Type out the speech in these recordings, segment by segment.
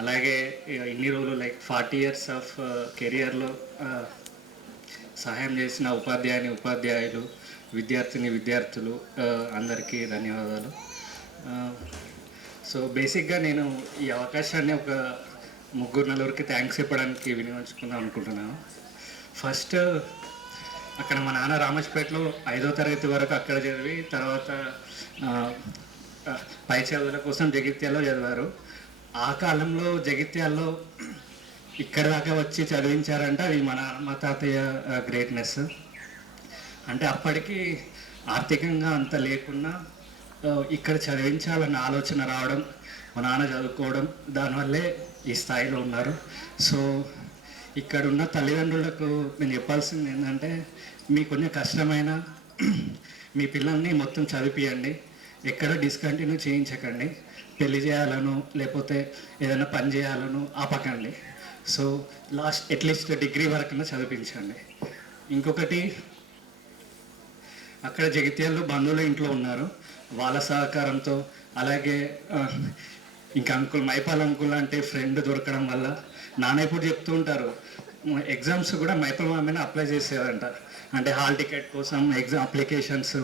అలాగే ఇన్ని రోజులు లైక్ ఫార్టీ ఇయర్స్ ఆఫ్ కెరియర్లో సహాయం చేసిన ఉపాధ్యాయుని ఉపాధ్యాయులు విద్యార్థిని విద్యార్థులు అందరికీ ధన్యవాదాలు. సో బేసిక్గా నేను ఈ అవకాశాన్ని ఒక ముగ్గురు నలుగురికి థ్యాంక్స్ చెప్పడానికి వినియోగించుకుందాం అనుకుంటున్నాను. ఫస్ట్ అక్కడ మా నాన్న రామేశ్పేటలో ఐదో తరగతి వరకు అక్కడ చదివి తర్వాత పై చదువుల కోసం జగిత్యాలో చదివారు. ఆ కాలంలో జగిత్యాల్లో ఇక్కడ దాకా వచ్చి చదివించారంటే అది మన మా తాతయ్య గ్రేట్నెస్ అంటే అప్పటికి ఆర్థికంగా అంత లేకున్నా ఇక్కడ చదివించాలన్న ఆలోచన రావడం మా నాన్న చదువుకోవడం దానివల్లే ఈ స్థాయిలో ఉన్నారు. సో ఇక్కడ ఉన్న తల్లిదండ్రులకు నేను చెప్పాల్సింది ఏంటంటే మీ కొంచెం కష్టమైన మీ పిల్లల్ని మొత్తం చదివిపియండి. ఎక్కడ డిస్కంటిన్యూ చేయించకండి. పెళ్ళి చేయాలను లేకపోతే ఏదైనా పని చేయాలను ఆపకండి. So last at least degree వరకన్నా చదివించండి. ఇంకొకటి అక్కడ జగిత్యాల్లో బంధువులు ఇంట్లో ఉన్నారు. వాళ్ళ సహకారంతో అలాగే ఇంకా అంకుల్ మైపాల్ అంకుల్ అంటే ఫ్రెండ్ దొరకడం వల్ల నాన్న ఎప్పుడు చెప్తూ ఉంటారు ఎగ్జామ్స్ కూడా మైపాల్ మామని అప్లై చేసేదంట. అంటే హాల్ టికెట్ కోసం ఎగ్జామ్ అప్లికేషన్స్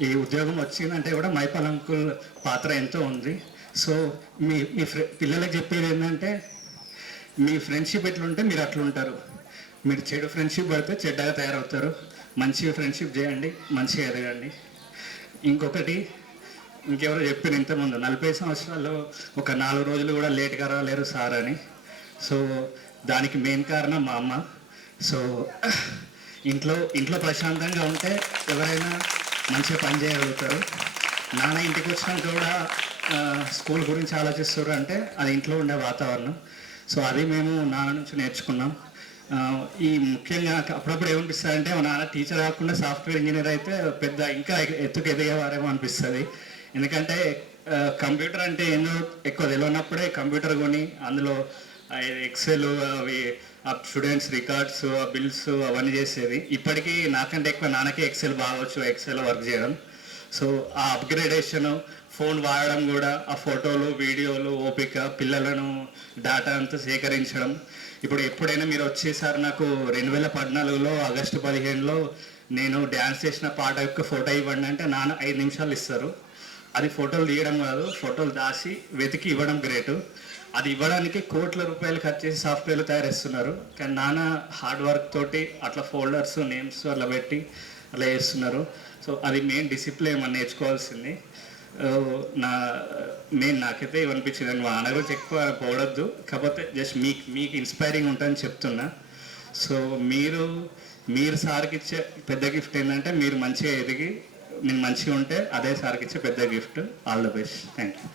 ఈ ఉద్యోగం వచ్చిందంటే కూడా మైపల్ అంకుల్ పాత్ర ఎంతో ఉంది. సో మీ మీ పిల్లలకు చెప్పేది ఏంటంటే మీ ఫ్రెండ్షిప్ ఎట్లుంటే మీరు అట్లుంటారు. మీరు చెడు ఫ్రెండ్షిప్ పడితే చెడ్డగా తయారవుతారు. మంచిగా ఫ్రెండ్షిప్ చేయండి మంచిగా ఎదగండి. ఇంకొకటి ఇంకెవరో చెప్పారు ఇంతకుముందు నలభై సంవత్సరాల్లో ఒక నాలుగు రోజులు కూడా లేట్గా రాలేరు సార్ అని. సో దానికి మెయిన్ కారణం మా అమ్మ. సో ఇంట్లో ఇంట్లో ప్రశాంతంగా ఉంటే ఎవరైనా మంచిగా పని చేయగలుగుతారు. నాన్న ఇంటికి వచ్చినాక కూడా స్కూల్ గురించి ఆలోచిస్తారు అంటే అది ఇంట్లో ఉండే వాతావరణం. సో అది మేము నాన్న నుంచి నేర్చుకున్నాం. ఈ ముఖ్యంగా అప్పుడప్పుడు ఏమనిపిస్తుంది అంటే మా నాన్న టీచర్ కాకుండా సాఫ్ట్వేర్ ఇంజనీర్ అయితే పెద్ద ఇంకా ఎత్తుకు ఎదిగేవారేమో అనిపిస్తుంది. ఎందుకంటే కంప్యూటర్ అంటే ఏందో ఎక్కువ తెలియనప్పుడే కంప్యూటర్ కొని అందులో ఎక్సెల్ అవి ఆ స్టూడెంట్స్ రికార్డ్స్ ఆ బిల్స్ అవన్నీ చేసేది. ఇప్పటికీ నాకంటే ఎక్కువ నాన్నకి ఎక్సెల్ బాగొచ్చు ఎక్సెల్ వర్క్ చేయడం. సో ఆ అప్గ్రేడేషన్ ఫోన్ వాడడం కూడా ఆ ఫోటోలు వీడియోలు ఓపిక పిల్లలను డేటా అంతా సేకరించడం. ఇప్పుడు ఎప్పుడైనా మీరు వచ్చేసారి నాకు రెండు వేల పద్నాలుగులో ఆగస్టు పదిహేనులో నేను డ్యాన్స్ చేసిన పాట యొక్క ఫోటో ఇవ్వండి అంటే నాన్న ఐదు నిమిషాలు ఇస్తారు. అది ఫోటోలు తీయడం కాదు ఫోటోలు దాసి వెతికి ఇవ్వడం గ్రేటు అది ఇవ్వడానికి కోట్ల రూపాయలు ఖర్చు చేసి సాఫ్ట్వేర్లు తయారు చేస్తున్నారు కానీ నాన్న హార్డ్ వర్క్ తోటి అట్లా ఫోల్డర్స్ నేమ్స్ అలా పెట్టి అలా చేస్తున్నారు. సో అది మెయిన్ డిసిప్లిన్ మనం నేర్చుకోవాల్సింది. నా మెయిన్ నాకైతే ఇవనిపించింది మా నాన్న గురించి ఎక్కువ పోవడద్దు కాకపోతే జస్ట్ మీకు మీకు ఇన్స్పైరింగ్ ఉంటుందని చెప్తున్నా. సో మీరు మీరు సార్కి ఇచ్చే పెద్ద గిఫ్ట్ ఏంటంటే మీరు మంచిగా ఎదిగి నేను మంచిగా ఉంటే అదే సార్కి ఇచ్చే పెద్ద gift. All the best. Thank you